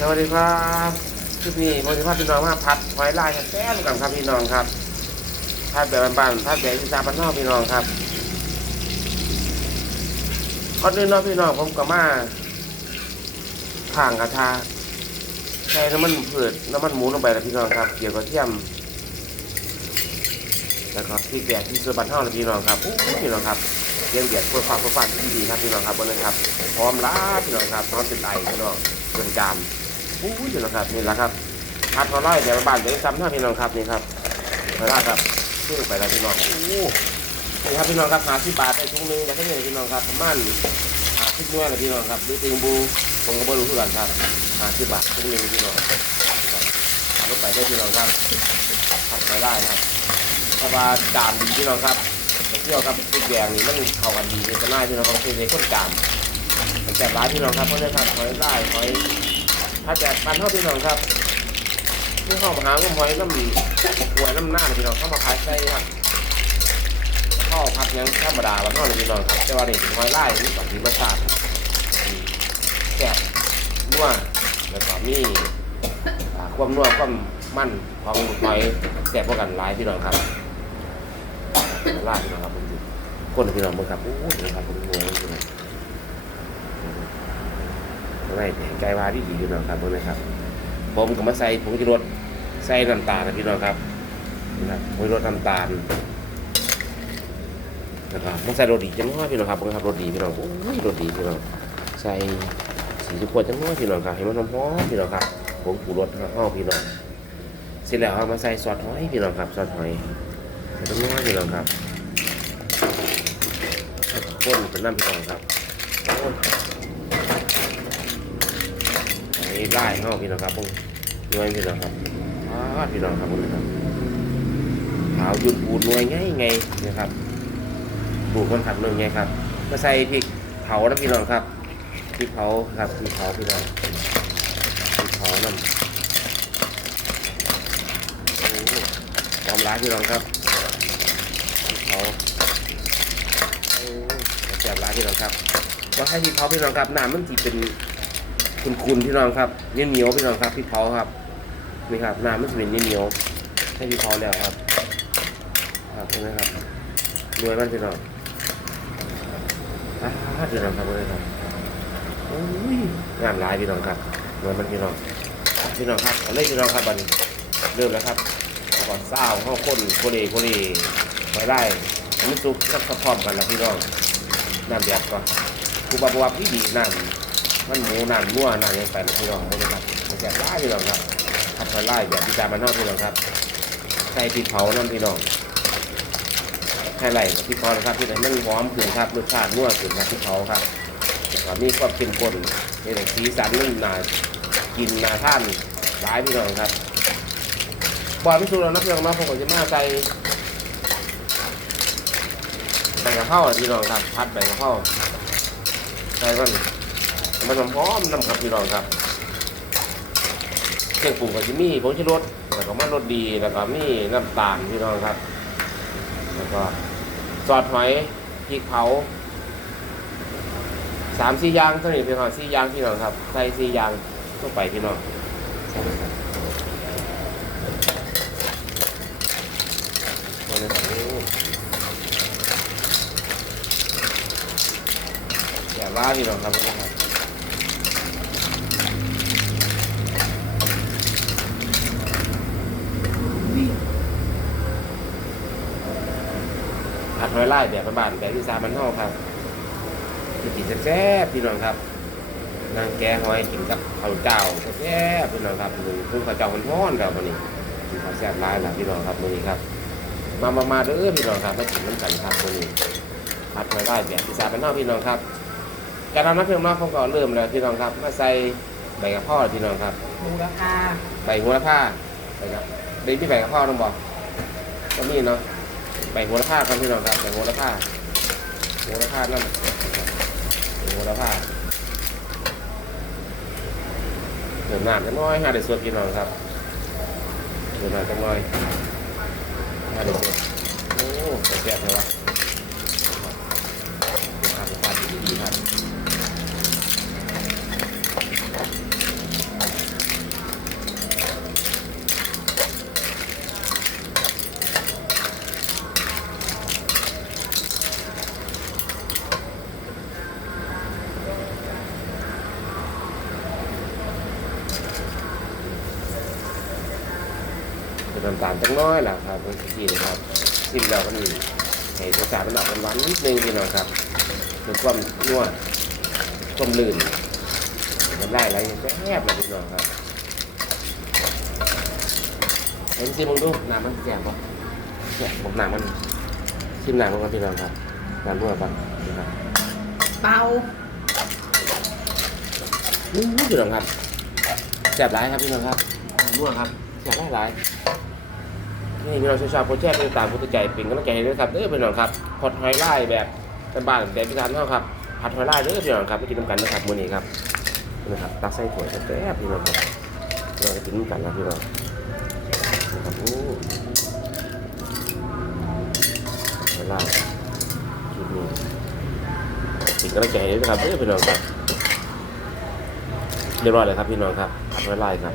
สวัสดีครับคลิปนี้ผมจะพาพี่น้องมาพัดหอยลายแซ่บๆกันครับพี่น้องครับพัดแบบบ้านๆพัดแบบอีสานบ้านนอกพี่น้องครับก่อนอื่นเนาะพี่น้องผมก็มาผ่างกระทะใส่น้ำมันพืชน้ำมันหมูลงไปแล้วพี่น้องครับเกี่ยวกับเทียมแล้วก็พริกแดงที่เสื้อบ้านเฮาเลยพี่น้องครับโอ้ยพี่น้องครับเลี้ยงเดียดเพื่อความเพื่อความที่ดีครับพี่น้องครับบนเลยครับพร้อมล้าพี่น้องครับนอนเป็นไตพี่น้องเป็นจาม อู้ยพี่น้องครับนี่แหละครับพัดเขาไล่เดี๋ยวบ้านจะได้ซ้ำท่าพี่น้องครับนี่ครับเวลาครับขึ้นไปแล้วพี่น้องอู้นี่ครับพี่น้องครับหาสิบบาทได้ถุงหนึงอยากให้เงินพี่น้องครับประมาณหาสิบหน่วยเลยพี่น้องครับหรือติงบูผมก็ไม่รู้เพื่อนครับหาสิบบาทถุงหนึงพี่น้องครับเอารถไปได้พี่น้องครับพัดไปได้ครับเพราจามดีพี่น้องครับเที่ยวกับพริกแดงนี่มันเข้ากันดีเลยจะน่าพี่น้องครับเป็นเลยคนจามแสบร้ายพี่น้องครับเพราะได้ครับหอยไล่หอย ถ้าจากบ้านเท่าพี่น้องครับนี่เข้ามาหางมหอยน้ำหวยน้ำหน้าพี่น้องเข้ามาขายไส้ครับข้าวผัดยังธรรมดาบ้านเท่าเลยพี่น้องครับแต่ว่านี่หอยไล่นี่ก่อนที่รสชาติแซ่นัวแล้วก็มีความนัวความมันของหอยแซ่พวกกันหลายพี่น้องครับไล่พี่น้องครับผมดูคนพี่น้องเบิ่งครับโอ้ยนะครับผมงงพี่น้ องไม่ใจวาที่ดีพี่น้องครับพวกนี้ครับผมก็มาใส่ผงชูรสใส่น้ำตาลนะพี่น้องครับนะครับผงชูรสน้ำตาลแล้วก็มาใส่โรดีจังน้อยพี่น้องครับผมครับโรดีพี่น้องโอ้ยโรดีพี่น้องใส่สีทุกคนจังน้อยพี่น้องครับให้มันหอมพี่น้องครับผงชูรสห้องพี่น้องเสร็จแล้วเอามาใส่ซอสหอยพี่น้องครับซอสหอยใส่จังน้อยพี่น้องครับข้นเป็นน้ำพี่น้องครับโอ้ย อันนี้ ไล่เข้าพี่น้องครับผมด้วยพี่น้องครับพี่น้องครับผมนะครับขาวจุนปูดนวยไงไงนะครับปูคนขับนวยไงครับก็ใส่พริกเผานะพี่น้องครับพริกเผาครับพริกเผาพี่น้องพริกเผานั่นหอมร้ายพี่น้องครับพริกเผาโอ้แซ่บร้ายพี่น้องครับว่าให้พริกเผาพี่น้องครับน้ำมันจีเป็น คุณคุณพี่น้องครับเนียวเหนียวพี่น้องครับพี่เผาครับนี่ครับน้ำมันจะเป็นเนียวเหนียวให้พี่เผาแล้วครับครับนี่นะครับรวยมันพี่น้องอ่าพี่น้องครับเลยครับโอ้ยงามหลายพี่น้องครับรวยมันพี่น้องพี่น้องครับเอาเลยพี่น้องครับบันเริ่มแล้วครับข้าวก่อนเศร้าข้าวข้นโคเลโคเลไปได้อันนี้ซุปสักพร้อมกันแล้วพี่น้องน้ำเดือดก่อนกูบับวับพี่ดีน้ำ มันหมูนั่นมั่วนั่นยังไปพี่น้องไม่ได้ครับมันจะไล่พี่น้องครับทับไล่แบบที่จามันนอกพี่น้องครับใส่พริกเผานั่นพี่น้องใส่ไหล่พริกเผานะครับที่ไหนมันหอมขึ้นครับรสชาตินัวขึ้นครับพริกเผาครับแล้วก็มีความเป็นคนนี่แหละสีสันมันน่ากินน่าท่านหลายพี่น้องครับบอลไม่ชูแล้วนะพี่น้องเนาผมก็จะมาใส่ใส่กระเพราพี่น้องครับพัดใส่กระเพราใส่มัน มันหอมน้ำครับพี่น้องครับเครื่องปรุงก็จะมีผงชูรสแล้วก็มันรสดีแล้วก็มีน้ำตาลพี่น้องครับ แล้วก็ซอสหอยพริกเผาสามสี่อย่างเท่านี้พี่น้องสี่อย่างพี่น้องครับใส่สี่อย่างเข้าไปพี่น้องมาเลยครับโอ้อย่าว่าพี่น้องครับนะครับ ผัด หอยลายแบบบ้านๆแบบที่สามมันเฮาครับคือกินแซ่บๆพี่น้องครับนางแกงหอยกินกับข้าวเจ้าแซ่บๆพี่น้องครับหนึ่งคือข้าวเจ้าร้อนๆครับวันนี้กินข้าวแซ่บหลายล่ะพี่น้องครับวันนี้ครับ มามามาเด้อพี่น้องครับมากินน้ำกันครับวันนี้ผัดหอยลายแบบที่สามมันเฮาพี่น้องครับการทำน้ำเพียงน้อยผมก็เริ่มแล้วพี่น้องครับมาใส่ใบกระเพราพี่น้องครับหมูราคาใบโหระพาใบครับเด็กที่ใบกระเพราต้องบอกก็มีเนาะ ใบโหระพาครับพี่น้องครับใบโหระพาโหระพานั่นโหระพาเติมน้ำจังน้อยหาเดือดสวดพี่น้องครับเติมน้ำจังน้อยหาเดือดสวดโอ้แซ่บเลยวะทานทานดีๆครับ เป็ นน้ำตาลจังน้อยแหละครับเมื่อกี้นะครับชิมแล้วมันให้รสชาติมันออกหวานๆนิดนึงพี่น้องครับเพื่อความนัวความลื่นมันได้อะไรแซ่บเลยพี่น้องครับเห็นซิมึงดูน้ำมันแซ่บปะแซ่บบอกน้ำมันชิมน้ำมันก่อนพี่น้องครับน้ำรั่วปะนะครับเปล่านี่พี่น้องครับแซ่บหลายครับพี่น้องครับรั่วครับแซ่บหลายหลาย นี่พี่น้องชาวๆโปรเจกต์ตาพุทธใจเป็นกำลังใจด้วยครับเด้อพี่น้องครับพอดหอยไล่แบบบ้านๆแบบพิการเท่าครับผัดหอยไล่เด้อพี่น้องครับไปกินน้ำกันนะครับมื้อนี้ครับนะครับตักใส่ถ้วยแซ่บๆพี่น้องครับเราจะกินน้ำกันนะพี่น้องนะครับโอ้หอยไล่กินนี่เป็นกำลังใจด้วยนะครับเด้อพี่น้องครับเรียบร้อยเลยครับพี่น้องครับผัดไว้ไล่ครับ